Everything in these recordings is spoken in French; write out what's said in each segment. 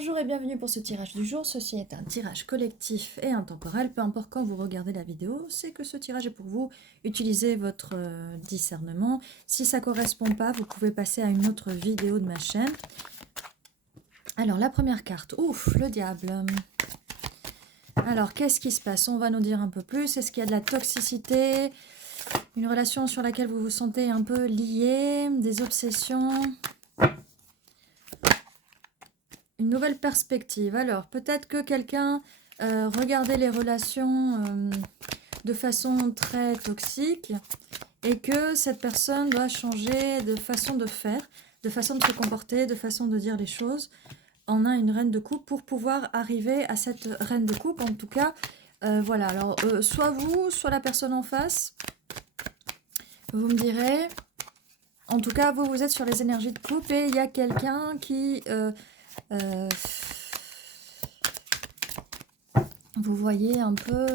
Bonjour et bienvenue pour ce tirage du jour. Ceci est un tirage collectif et intemporel. Peu importe quand vous regardez la vidéo, c'est que ce tirage est pour vous. Utilisez votre discernement. Si ça ne correspond pas, vous pouvez passer à une autre vidéo de ma chaîne. Alors, la première carte. Ouf, le diable. Alors, qu'est-ce qui se passe? On va nous dire un peu plus. Est-ce qu'il y a de la toxicité? Une relation sur laquelle vous vous sentez un peu lié? Des obsessions? Une nouvelle perspective. Alors, peut-être que quelqu'un regardait les relations de façon très toxique et que cette personne doit changer de façon de faire, de façon de se comporter, de façon de dire les choses. On a une reine de coupe pour pouvoir arriver à cette reine de coupe. En tout cas, voilà. Alors, soit vous, soit la personne en face. Vous me direz. En tout cas, vous êtes sur les énergies de coupe et il y a quelqu'un qui... vous voyez un peu,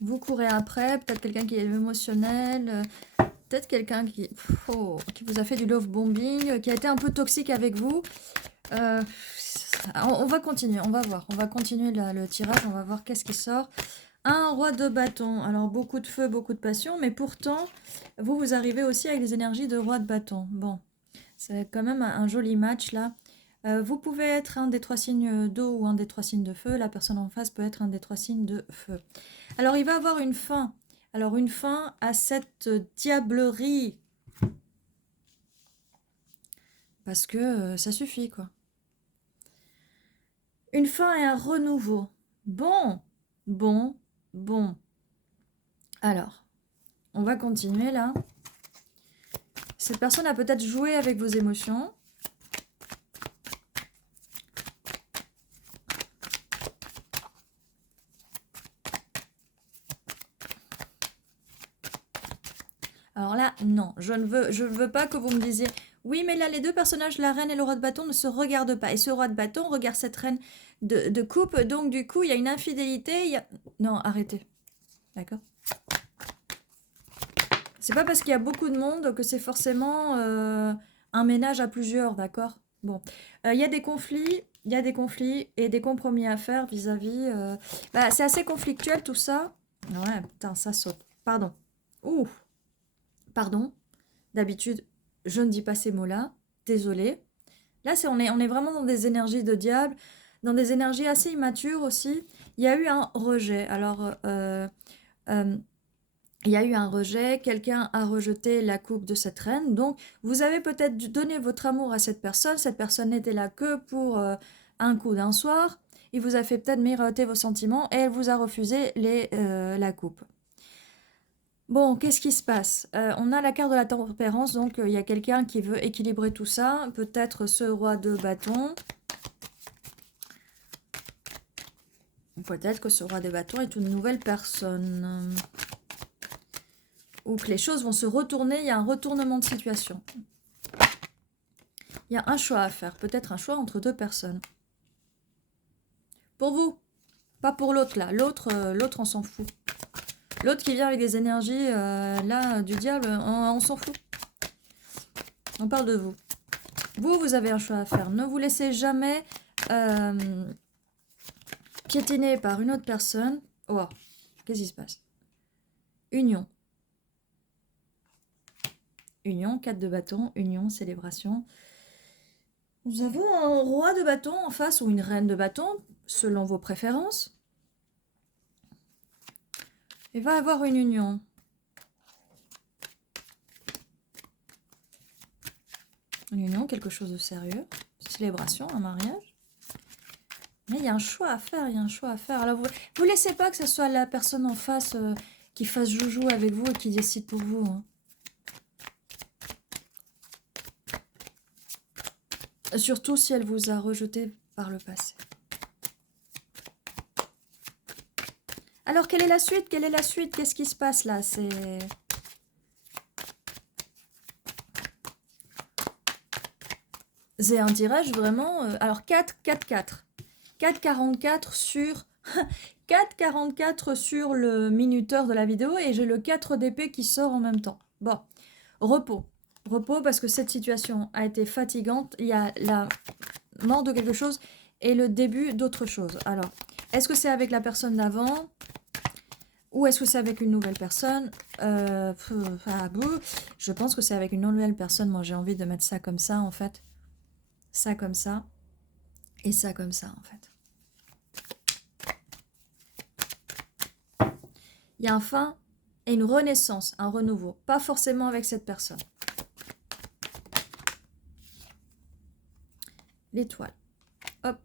vous courez après, peut-être quelqu'un qui est émotionnel, peut-être quelqu'un qui vous a fait du love bombing, qui a été un peu toxique avec vous. On va continuer, on va voir, on va continuer le tirage, on va voir qu'est-ce qui sort. Un roi de bâton, alors beaucoup de feu, beaucoup de passion, mais pourtant, vous arrivez aussi avec des énergies de roi de bâton. Bon, c'est quand même un joli match là. Vous pouvez être un des 3 signes d'eau ou un des 3 signes de feu. La personne en face peut être un des 3 signes de feu. Alors, il va avoir une fin. Alors, une fin à cette diablerie. Parce que ça suffit, quoi. Une fin et un renouveau. Bon, bon, bon. Alors, on va continuer là. Cette personne a peut-être joué avec vos émotions. Alors là, non, je ne veux pas que vous me disiez « Oui, mais là, les deux personnages, la reine et le roi de bâton, ne se regardent pas. Et ce roi de bâton regarde cette reine de coupe, donc du coup, il y a une infidélité. Non, arrêtez. D'accord? C'est pas parce qu'il y a beaucoup de monde que c'est forcément un ménage à plusieurs, d'accord? Bon, il y a des conflits, et des compromis à faire vis-à-vis... c'est assez conflictuel tout ça. Ouais, putain, ça saute. Pardon. Ouh, pardon. D'habitude, je ne dis pas ces mots-là. Désolée. Là, on est vraiment dans des énergies de diable, dans des énergies assez immatures aussi. Il y a eu un rejet. Alors, il y a eu un rejet. Quelqu'un a rejeté la coupe de cette reine. Donc, vous avez peut-être dû donner votre amour à cette personne. Cette personne n'était là que pour un coup d'un soir. Il vous a fait peut-être miroiter vos sentiments et elle vous a refusé la coupe. Bon, qu'est-ce qui se passe? On a la carte de la tempérance, donc il y a quelqu'un qui veut équilibrer tout ça. Peut-être ce roi de bâton. Peut-être que ce roi de bâton est une nouvelle personne. Ou que les choses vont se retourner, il y a un retournement de situation. Il y a un choix à faire, peut-être un choix entre deux personnes. Pour vous, pas pour l'autre là. L'autre, on s'en fout. L'autre qui vient avec des énergies, là, du diable, on s'en fout. On parle de vous. Vous avez un choix à faire. Ne vous laissez jamais piétiner par une autre personne. Oh, qu'est-ce qui se passe? Union. Union, 4 de bâton, union, célébration. Nous avons un roi de bâton en face ou une reine de bâton, selon vos préférences. Il va avoir une union. Une union, quelque chose de sérieux. Célébration, un mariage. Mais il y a un choix à faire, il y a un choix à faire. Alors, vous laissez pas que ce soit la personne en face qui fasse joujou avec vous et qui décide pour vous. Hein. Surtout si elle vous a rejeté par le passé. Alors, quelle est la suite? Quelle est la suite? Qu'est-ce qui se passe là? C'est un tirage vraiment... alors, 4, 4, 4. 4,44 sur... 4,44 sur le minuteur de la vidéo et j'ai le 4 d'épée qui sort en même temps. Bon, repos. Repos parce que cette situation a été fatigante. Il y a mort de quelque chose et le début d'autre chose. Alors, est-ce que c'est avec la personne d'avant ou est-ce que c'est avec une nouvelle personne? Je pense que c'est avec une nouvelle personne. Moi, j'ai envie de mettre ça comme ça, en fait. Ça comme ça. Et ça comme ça, en fait. Il y a un fin et une renaissance, un renouveau. Pas forcément avec cette personne. L'étoile. Hop.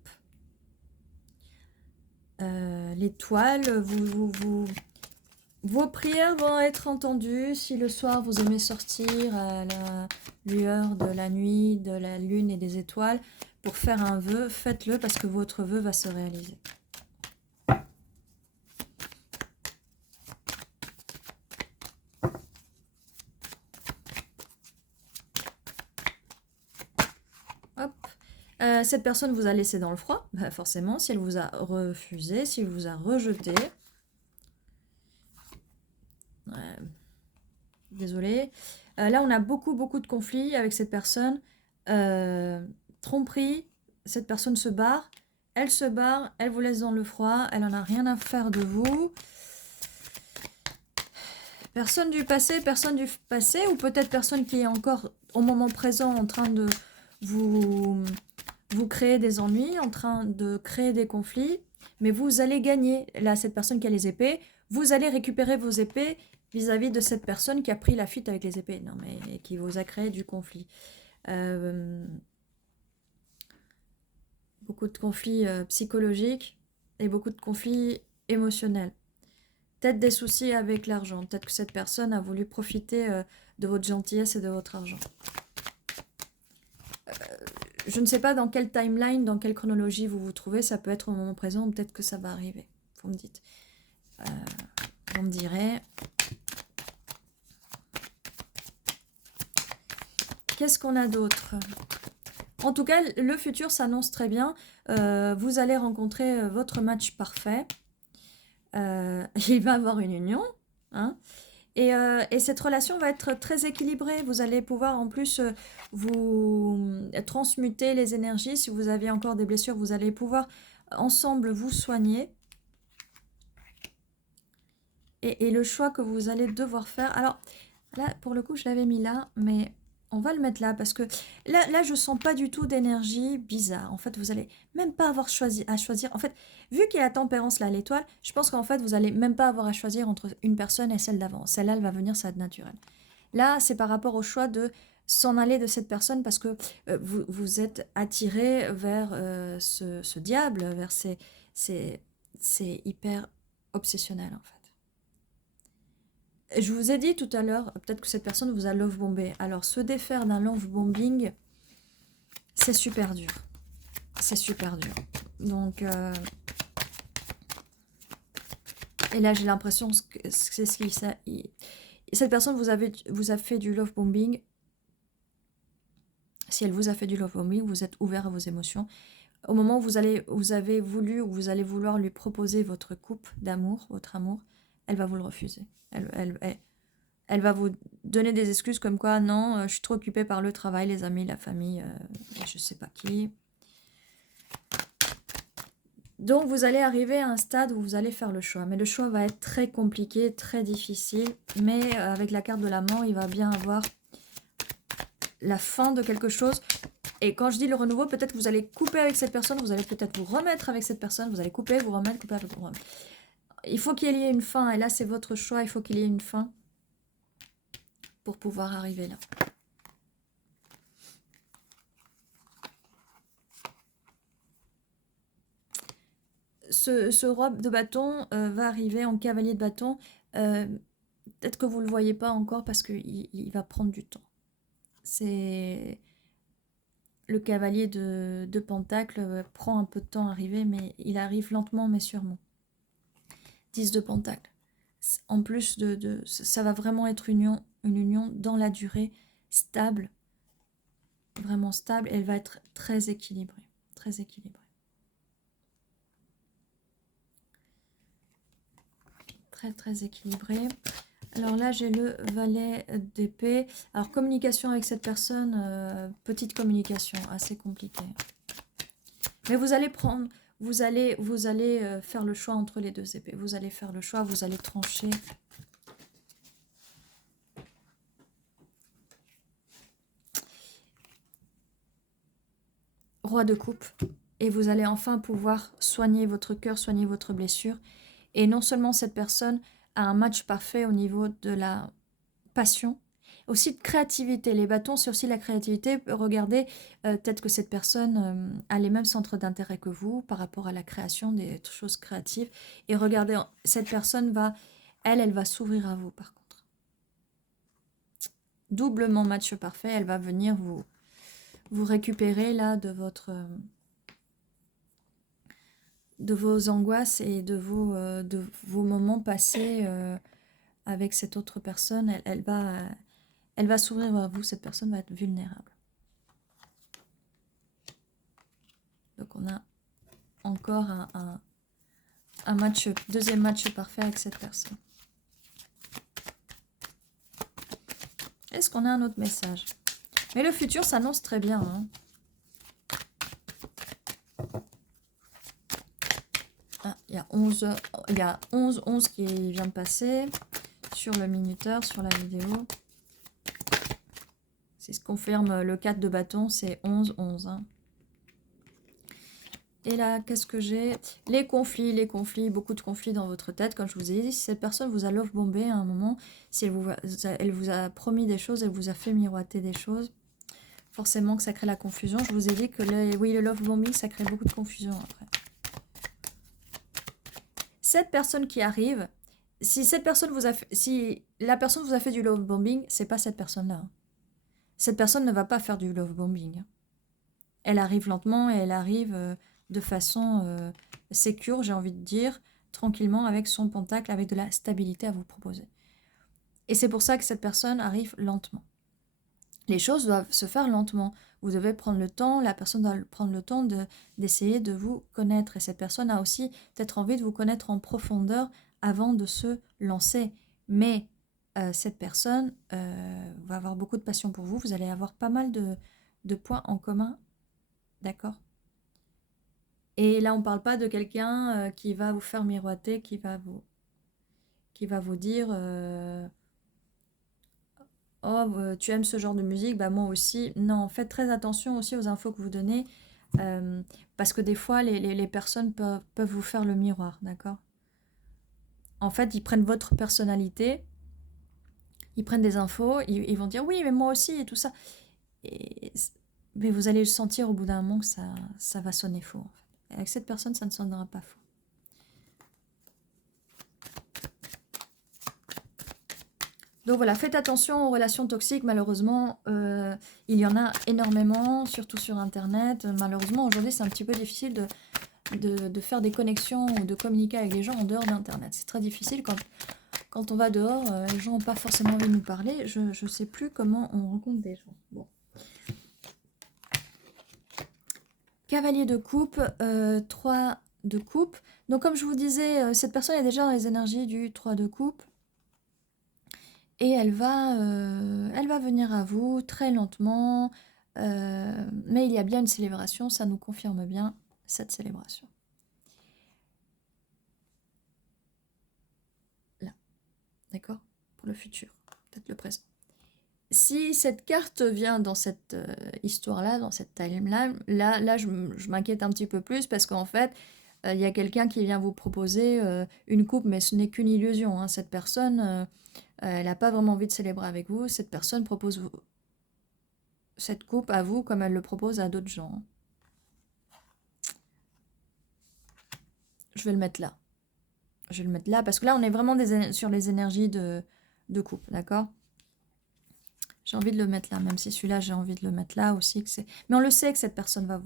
L'étoile, vos prières vont être entendues. Si le soir vous aimez sortir à la lueur de la nuit, de la lune et des étoiles pour faire un vœu, faites-le parce que votre vœu va se réaliser. Hop. Cette personne vous a laissé dans le froid, bah forcément, si elle vous a refusé, si elle vous a rejeté. Désolée. Là, on a beaucoup de conflits avec cette personne. Tromperie, cette personne se barre. Elle se barre, elle vous laisse dans le froid. Elle n'en a rien à faire de vous. Personne du passé, ou peut-être personne qui est encore au moment présent en train de vous créer des ennuis, en train de créer des conflits. Mais vous allez gagner. Là, cette personne qui a les épées, vous allez récupérer vos épées vis-à-vis de cette personne qui a pris la fuite avec les épées. Non, mais qui vous a créé du conflit. Beaucoup de conflits psychologiques et beaucoup de conflits émotionnels. Peut-être des soucis avec l'argent. Peut-être que cette personne a voulu profiter de votre gentillesse et de votre argent. Je ne sais pas dans quelle timeline, dans quelle chronologie vous vous trouvez. Ça peut être au moment présent, peut-être que ça va arriver. Vous me dites. Vous me direz. Qu'est-ce qu'on a d'autre? En tout cas, le futur s'annonce très bien. Vous allez rencontrer votre match parfait. Il va avoir une union. Hein, et cette relation va être très équilibrée. Vous allez pouvoir en plus vous transmuter les énergies. Si vous avez encore des blessures, vous allez pouvoir ensemble vous soigner. Et le choix que vous allez devoir faire. Alors, là, pour le coup, je l'avais mis là, mais on va le mettre là parce que là je sens pas du tout d'énergie bizarre. En fait, vous allez même pas avoir à choisir. En fait, vu qu'il y a la tempérance là, l'étoile, je pense qu'en fait, vous allez même pas avoir à choisir entre une personne et celle d'avant. Celle-là, elle va venir, ça va être naturel. Là, c'est par rapport au choix de s'en aller de cette personne parce que vous êtes attiré vers ce diable, vers c'est hyper obsessionnel en fait. Je vous ai dit tout à l'heure, peut-être que cette personne vous a love bombé. Alors, se défaire d'un love bombing, c'est super dur. C'est super dur. Donc, et là, j'ai l'impression que c'est ce qui... Cette personne vous a fait du love bombing. Si elle vous a fait du love bombing, vous êtes ouvert à vos émotions. Au moment où vous avez voulu ou vous allez vouloir lui proposer votre couple d'amour, votre amour, elle va vous le refuser. Elle va vous donner des excuses comme quoi, non, je suis trop occupée par le travail, les amis, la famille, je sais pas qui. Donc, vous allez arriver à un stade où vous allez faire le choix. Mais le choix va être très compliqué, très difficile. Mais avec la carte de la mort, il va bien avoir la fin de quelque chose. Et quand je dis le renouveau, peut-être que vous allez couper avec cette personne, vous allez peut-être vous remettre avec cette personne, vous allez couper, vous remettre, couper, vous remettre. Il faut qu'il y ait une fin, et là c'est votre choix, il faut qu'il y ait une fin pour pouvoir arriver là. Ce roi de bâton va arriver en cavalier de bâton. Peut-être que vous ne le voyez pas encore parce qu'il va prendre du temps. C'est... Le cavalier de Pentacle prend un peu de temps à arriver, mais il arrive lentement mais sûrement. 10 de Pentacle. En plus ça va vraiment être une union dans la durée, stable, vraiment stable. Elle va être très équilibrée, très équilibrée. Très très équilibrée. Alors là, j'ai le valet d'épée. Alors, communication avec cette personne, petite communication, assez compliquée. Mais vous allez faire le choix entre les deux épées. Vous allez faire le choix, vous allez trancher. Roi de coupe. Et vous allez enfin pouvoir soigner votre cœur, soigner votre blessure. Et non seulement cette personne a un match parfait au niveau de la passion, aussi de créativité. Les bâtons, c'est aussi la créativité. Regardez, peut-être que cette personne a les mêmes centres d'intérêt que vous par rapport à la création des choses créatives. Et regardez, cette personne va, elle va s'ouvrir à vous par contre. Doublement match parfait, elle va venir vous récupérer là de vos angoisses et de vos moments passés avec cette autre personne. Elle va s'ouvrir vers vous, cette personne va être vulnérable. Donc on a encore un match, deuxième match parfait avec cette personne. Est-ce qu'on a un autre message? Mais le futur s'annonce très bien. Hein. Ah, il y a 11 qui vient de passer sur le minuteur, sur la vidéo. C'est ce confirme le 4 de bâton, c'est 11, 11. Hein. Et là, qu'est-ce que j'ai? Les conflits, beaucoup de conflits dans votre tête. Comme je vous ai dit, si cette personne vous a love bombé à un moment, si elle vous a promis des choses, elle vous a fait miroiter des choses, forcément que ça crée la confusion. Je vous ai dit que le love bombing, ça crée beaucoup de confusion après. Cette personne qui arrive, si la personne vous a fait du love bombing, c'est pas cette personne-là. Cette personne ne va pas faire du love bombing. Elle arrive lentement et elle arrive de façon sécure, j'ai envie de dire, tranquillement, avec son pentacle, avec de la stabilité à vous proposer. Et c'est pour ça que cette personne arrive lentement. Les choses doivent se faire lentement. Vous devez prendre le temps, la personne doit prendre le temps d'essayer de vous connaître. Et cette personne a aussi peut-être envie de vous connaître en profondeur avant de se lancer. Mais cette personne va avoir beaucoup de passion pour vous. Vous allez avoir pas mal de points en commun. D'accord? Et là, on ne parle pas de quelqu'un qui va vous faire miroiter, qui va vous dire oh, tu aimes ce genre de musique, bah moi aussi. Non, faites très attention aussi aux infos que vous donnez, parce que des fois, les personnes peuvent vous faire le miroir, d'accord? En fait, ils prennent votre personnalité, ils prennent des infos, ils vont dire oui, mais moi aussi, et tout ça. Mais vous allez le sentir au bout d'un moment que ça va sonner faux. En fait. Avec cette personne, ça ne sonnera pas faux. Donc voilà, faites attention aux relations toxiques. Malheureusement, il y en a énormément, surtout sur Internet. Malheureusement, aujourd'hui, c'est un petit peu difficile de faire des connexions ou de communiquer avec les gens en dehors d'Internet. C'est très difficile quand on va dehors. Les gens n'ont pas forcément envie de nous parler. Je ne sais plus comment on rencontre des gens. Bon. Cavalier de coupe, 3 de coupe. Donc comme je vous disais, cette personne est déjà dans les énergies du 3 de coupe. Et elle va venir à vous très lentement. Mais il y a bien une célébration, ça nous confirme bien cette célébration. Là, d'accord? Pour le futur, peut-être le présent. Si cette carte vient dans cette histoire-là, dans cette timeline, là je m'inquiète un petit peu plus parce qu'en fait, il y a quelqu'un qui vient vous proposer une coupe, mais ce n'est qu'une illusion. Hein. Cette personne, elle n'a pas vraiment envie de célébrer avec vous. Cette personne propose cette coupe à vous comme elle le propose à d'autres gens. Je vais le mettre là. Je vais le mettre là parce que là, on est vraiment sur les énergies de coupe, d'accord? J'ai envie de le mettre là, même si celui-là, j'ai envie de le mettre là aussi. Mais on le sait que cette personne va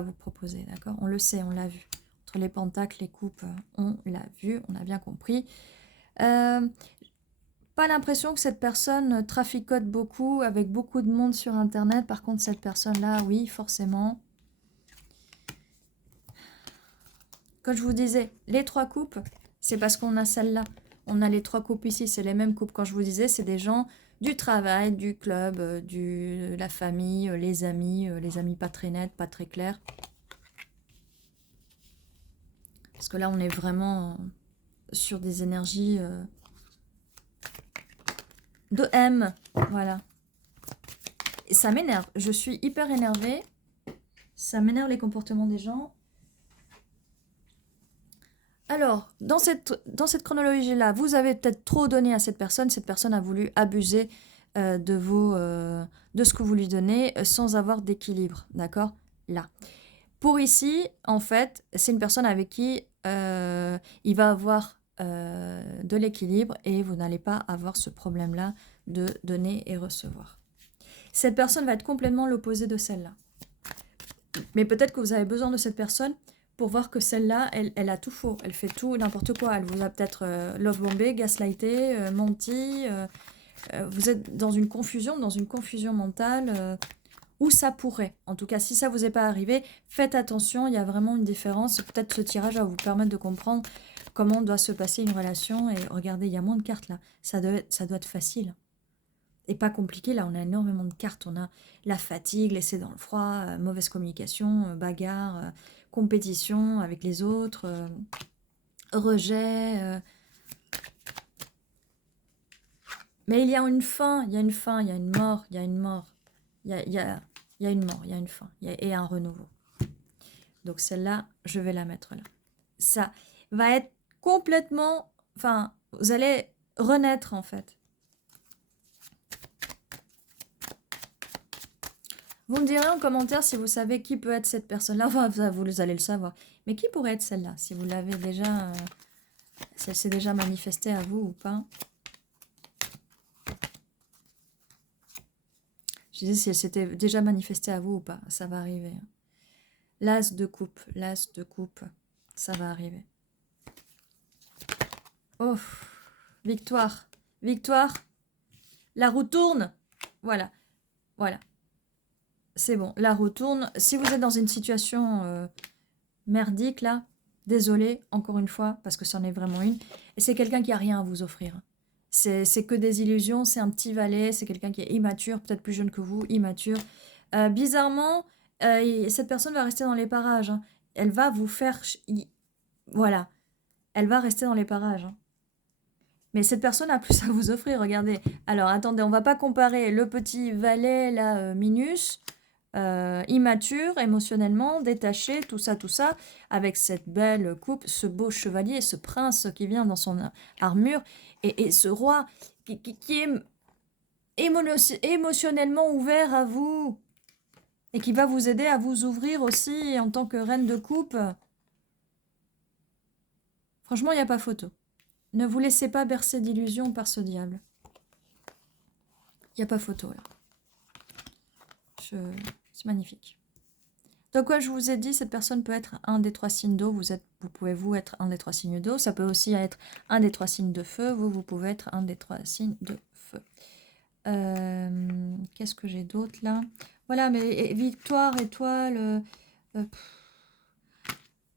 vous proposer, d'accord? On le sait, on l'a vu. Entre les pentacles, les coupes, on l'a vu, on a bien compris. Pas l'impression que cette personne traficote beaucoup, avec beaucoup de monde sur Internet. Par contre, cette personne-là, oui, forcément. Comme je vous disais, les 3 coupes, c'est parce qu'on a celle-là. On a les 3 coupes ici, c'est les mêmes coupes. Quand je vous disais, c'est des gens du travail, du club, de la famille, les amis pas très nets, pas très clairs. Parce que là, on est vraiment sur des énergies de M. Voilà. Et ça m'énerve. Je suis hyper énervée. Ça m'énerve les comportements des gens. Alors, dans cette chronologie-là, vous avez peut-être trop donné à cette personne. Cette personne a voulu abuser de ce que vous lui donnez sans avoir d'équilibre. D'accord? Là. Pour ici, en fait, c'est une personne avec qui il va avoir de l'équilibre et vous n'allez pas avoir ce problème-là de donner et recevoir. Cette personne va être complètement l'opposé de celle-là. Mais peut-être que vous avez besoin de cette personne pour voir que celle-là, elle a tout faux. Elle fait tout, n'importe quoi. Elle vous a peut-être love-bombé, gaslighté, menti. Vous êtes dans une confusion mentale où ça pourrait. En tout cas, si ça vous est pas arrivé, faites attention. Il y a vraiment une différence. Peut-être ce tirage va vous permettre de comprendre comment doit se passer une relation. Et regardez, il y a moins de cartes là. Ça doit être facile. Et pas compliqué, là on a énormément de cartes, on a la fatigue, laisser dans le froid, mauvaise communication, bagarre, compétition avec les autres, rejet. Mais il y a une fin, il y a une fin, il y a une mort, il y a une mort, il y a une mort, il y a une fin, et un renouveau. Donc celle-là, je vais la mettre là. Ça va être complètement, enfin, vous allez renaître en fait. Vous me direz en commentaire si vous savez qui peut être cette personne-là. Enfin, vous allez le savoir. Mais qui pourrait être celle-là? Si vous l'avez déjà... si elle s'est déjà manifestée à vous ou pas. Je disais si elle s'était déjà manifestée à vous ou pas. Ça va arriver. L'as de coupe. L'as de coupe. Ça va arriver. Oh. Victoire. Victoire. La roue tourne. Voilà. Voilà. C'est bon. La roue tourne. Si vous êtes dans une situation merdique, là, désolé, encore une fois, parce que c'en est vraiment une. Et c'est quelqu'un qui a rien à vous offrir. C'est que des illusions, c'est un petit valet, c'est quelqu'un qui est immature, peut-être plus jeune que vous, immature. Bizarrement, cette personne va rester dans les parages. Hein. Elle va vous faire... Voilà. Elle va rester dans les parages. Hein. Mais cette personne a plus à vous offrir, regardez. Alors, attendez, on va pas comparer le petit valet, là, Minus... immature, émotionnellement, détaché, tout ça, avec cette belle coupe, ce beau chevalier, ce prince qui vient dans son armure, et ce roi qui est émotionnellement ouvert à vous, et qui va vous aider à vous ouvrir aussi en tant que reine de coupe. Franchement, il n'y a pas photo. Ne vous laissez pas bercer d'illusions par ce diable. Il n'y a pas photo, là. C'est magnifique. Donc, comme je vous ai dit, cette personne peut être un des 3 signes d'eau. Vous pouvez être un des 3 signes d'eau. Ça peut aussi être un des 3 signes de feu. Vous pouvez être un des 3 signes de feu. Qu'est-ce que j'ai d'autre là? Voilà, mais victoire, étoile,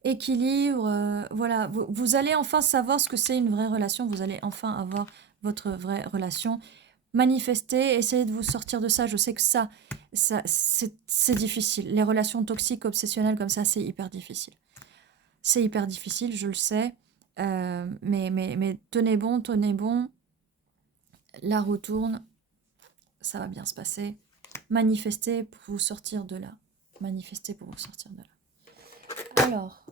équilibre. Voilà, vous allez enfin savoir ce que c'est une vraie relation. Vous allez enfin avoir votre vraie relation. Manifester, essayez de vous sortir de ça. Je sais que ça c'est difficile. Les relations toxiques, obsessionnelles comme ça, c'est hyper difficile. C'est hyper difficile, je le sais. Mais tenez bon, tenez bon. La roue tourne. Ça va bien se passer. Manifestez pour vous sortir de là. Manifestez pour vous sortir de là. Alors,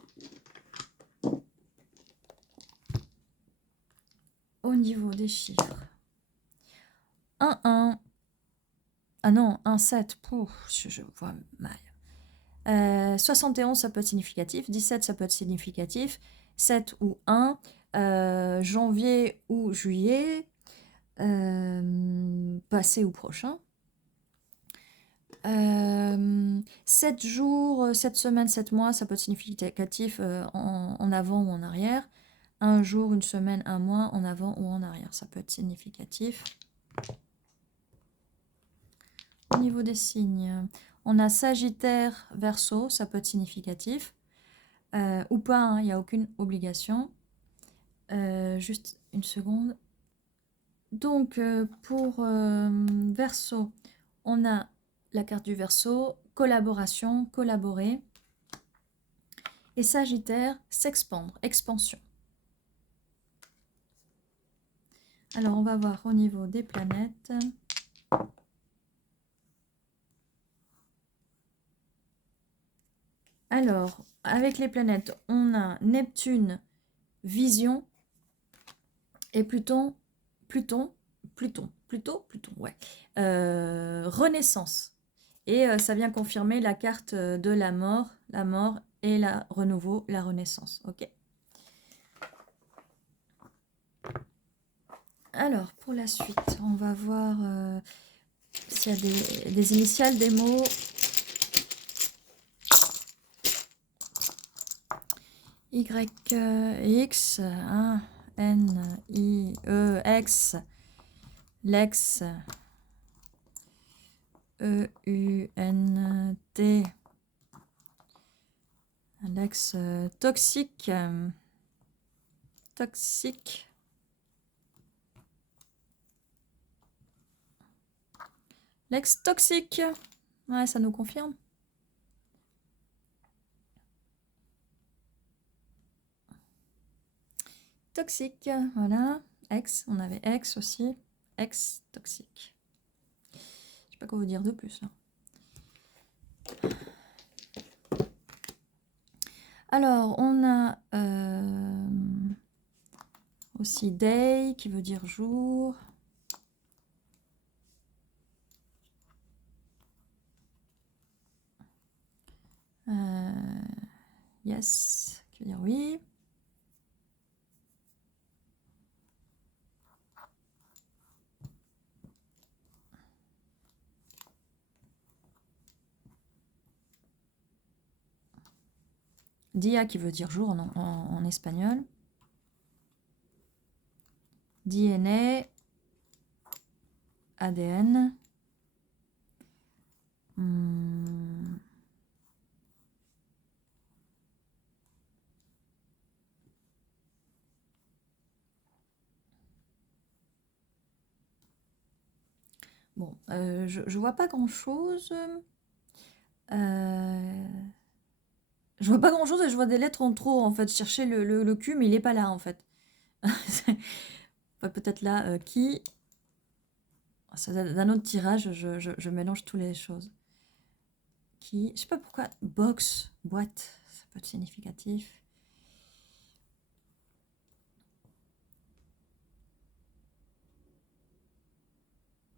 au niveau des chiffres. 1, ah non, 1, 7. Pouf, je vois mal. 71, ça peut être significatif. 17, ça peut être significatif. 7 ou 1. Janvier ou juillet. Passé ou prochain. 7 jours, 7 semaines, 7 mois, ça peut être significatif en avant ou en arrière. 1 jour, 1 semaine, 1 mois, en avant ou en arrière. Ça peut être significatif. Au niveau des signes, on a Sagittaire, Verseau, ça peut être significatif. Ou pas, hein, il n'y a aucune obligation. Juste une seconde. Donc, pour Verseau, on a la carte du Verseau, collaboration, collaborer. Et Sagittaire, s'expandre, expansion. Alors, on va voir au niveau des planètes. Alors, avec les planètes, on a Neptune, Vision, et Pluton, ouais. Renaissance. Et ça vient confirmer la carte de la mort et la renouveau, la renaissance. Ok. Alors, pour la suite, on va voir s'il y a des initiales, des mots. Y, X, N, I, E, X, Lex, E, U, N, T, Lex, toxique, toxique, Lex toxique, ouais, ça nous confirme. Toxique, voilà, Ex, on avait Ex aussi, Ex toxique. Je sais pas quoi vous dire de plus là. Alors, on a aussi day qui veut dire jour. Yes, qui veut dire oui. Dia qui veut dire jour en espagnol. DNA, ADN. Bon, je vois pas grand-chose. Je vois pas grand-chose et je vois des lettres en trop, en fait. Je cherchais le cul, mais il est pas là, en fait. Peut-être là, qui... D'un autre tirage, je mélange toutes les choses. Qui... Je sais pas pourquoi. Box, boîte, ça peut être significatif.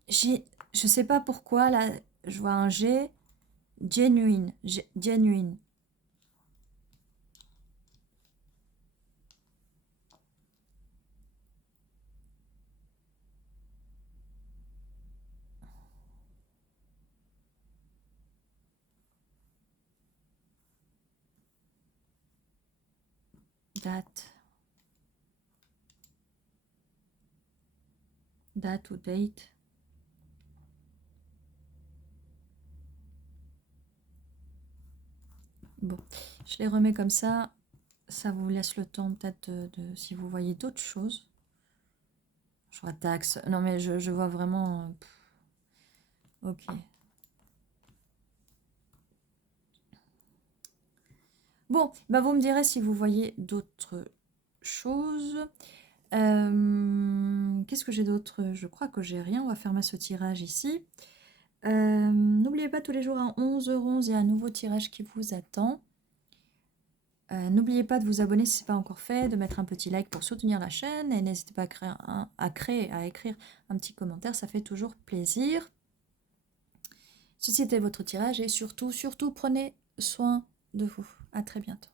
Je sais pas pourquoi, là, je vois un G. Genuine, genuine. Date. Date ou date. Bon, je les remets comme ça. Ça vous laisse le temps peut-être de si vous voyez d'autres choses. Je vois taxe. Non mais je vois vraiment... ok. Bon, bah vous me direz si vous voyez d'autres choses. Qu'est-ce que j'ai d'autre? Je crois que j'ai rien. On va fermer ce tirage ici. N'oubliez pas, tous les jours à 11h11, il y a un nouveau tirage qui vous attend. N'oubliez pas de vous abonner si ce n'est pas encore fait, de mettre un petit like pour soutenir la chaîne et n'hésitez pas à écrire un petit commentaire, ça fait toujours plaisir. Ceci était votre tirage et surtout, prenez soin de vous. À très bientôt.